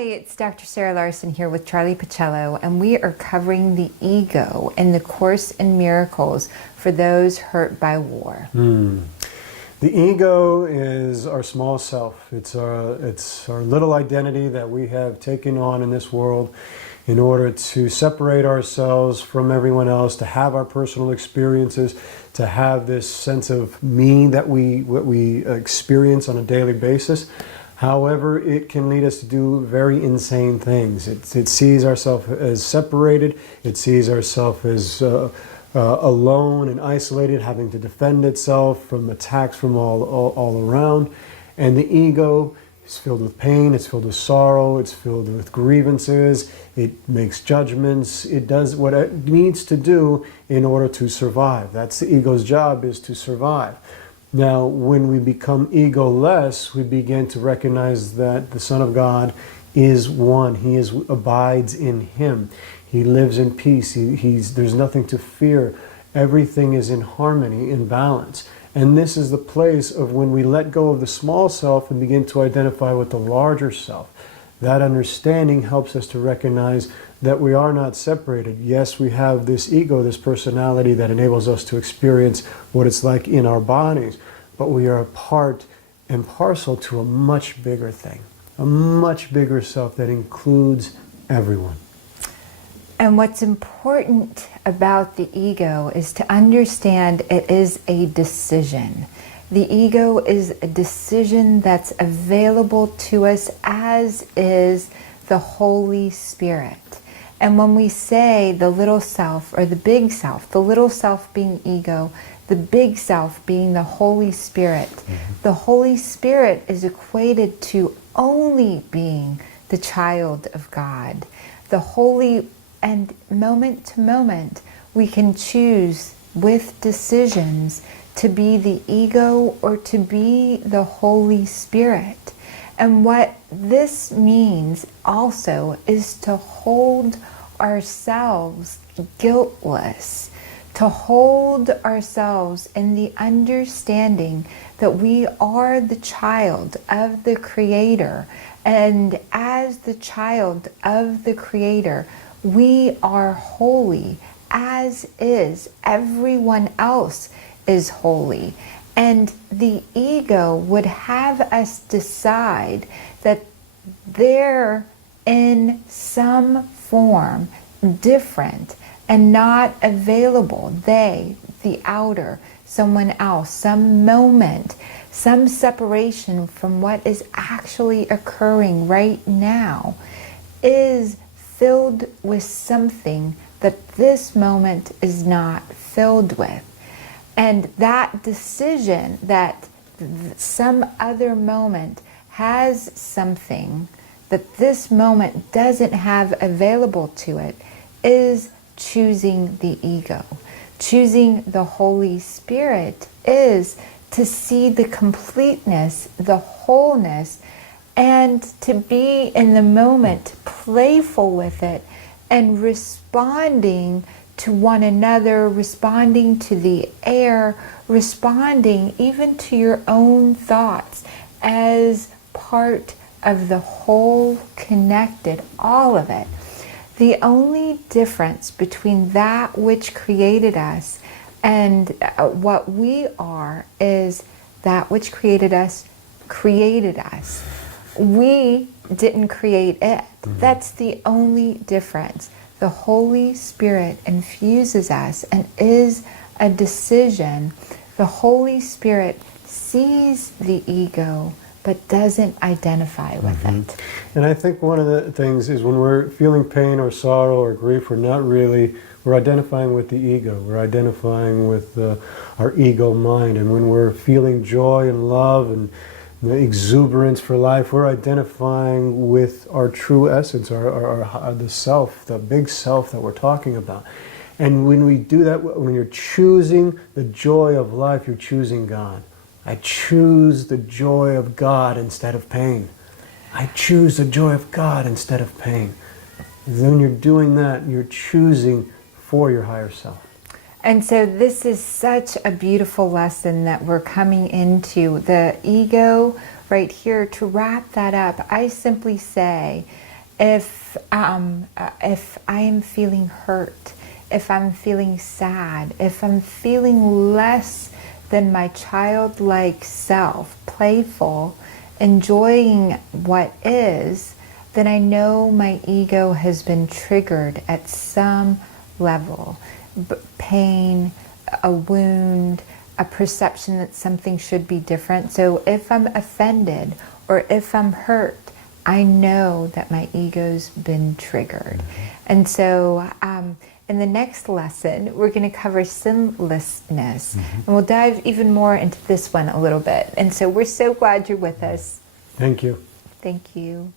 It's Dr. Sarah Larsen here with Charlie Pacello, and we are covering the ego in the Course in Miracles for those hurt by war. The ego is our small self. It's our little identity that we have taken on in this world in order to separate ourselves from everyone else, to have our personal experiences, to have this sense of me that we experience on a daily basis. However, it can lead us to do very insane things. It sees ourselves as separated. It sees ourselves as alone and isolated, having to defend itself from attacks from all around. And the ego is filled with pain. It's filled with sorrow. It's filled with grievances. It makes judgments. It does what it needs to do in order to survive. That's the ego's job, is to survive. Now, when we become ego-less, we begin to recognize that the Son of God is one. He abides in Him. He lives in peace. There's nothing to fear. Everything is in harmony, in balance. And this is the place of when we let go of the small self and begin to identify with the larger self. That understanding helps us to recognize that we are not separated. Yes, we have this ego, this personality that enables us to experience what it's like in our bodies, but we are a part and parcel to a much bigger thing, a much bigger self that includes everyone. And what's important about the ego is to understand it is a decision. The ego is a decision that's available to us, as is the Holy Spirit. And when we say the little self or the big self, the little self being ego, the big self being the Holy Spirit, the Holy Spirit is equated to only being the child of God. The Holy, and moment to moment, we can choose with decisions to be the ego or to be the Holy Spirit. And what this means also is to hold ourselves guiltless, to hold ourselves in the understanding that we are the child of the Creator. And as the child of the Creator, we are holy, as is everyone else is holy. And the ego would have us decide that they're in some form different and not available. They, the outer, someone else, some moment, some separation from what is actually occurring right now, is filled with something that this moment is not filled with. And that decision that some other moment has something that this moment doesn't have available to it is choosing the ego. Choosing the Holy Spirit is to see the completeness, the wholeness, and to be in the moment, playful with it, and responding to one another, responding to the air, responding even to your own thoughts as part of the whole connected, all of it. The only difference between that which created us and what we are is that which created us created us. We didn't create it. That's the only difference. The Holy Spirit infuses us and is a decision. The Holy Spirit sees the ego but doesn't identify with it. And I think one of the things is when we're feeling pain or sorrow or grief, we're identifying with the ego. We're identifying with our ego mind. And when we're feeling joy and love and the exuberance for life, we're identifying with our true essence, the self, the big self that we're talking about. And when we do that, when you're choosing the joy of life, you're choosing God. I choose the joy of God instead of pain. I choose the joy of God instead of pain. And when you're doing that, you're choosing for your higher self. And so this is such a beautiful lesson that we're coming into. The ego right here, to wrap that up, I simply say if I am feeling hurt, if I'm feeling sad, if I'm feeling less than my childlike self, playful, enjoying what is, then I know my ego has been triggered at some level. Pain, a wound, a perception that something should be different. So if I'm offended or if I'm hurt, I know that my ego's been triggered. And so in the next lesson, we're going to cover sinlessness. And we'll dive even more into this one a little bit. And so we're so glad you're with us. Thank you. Thank you.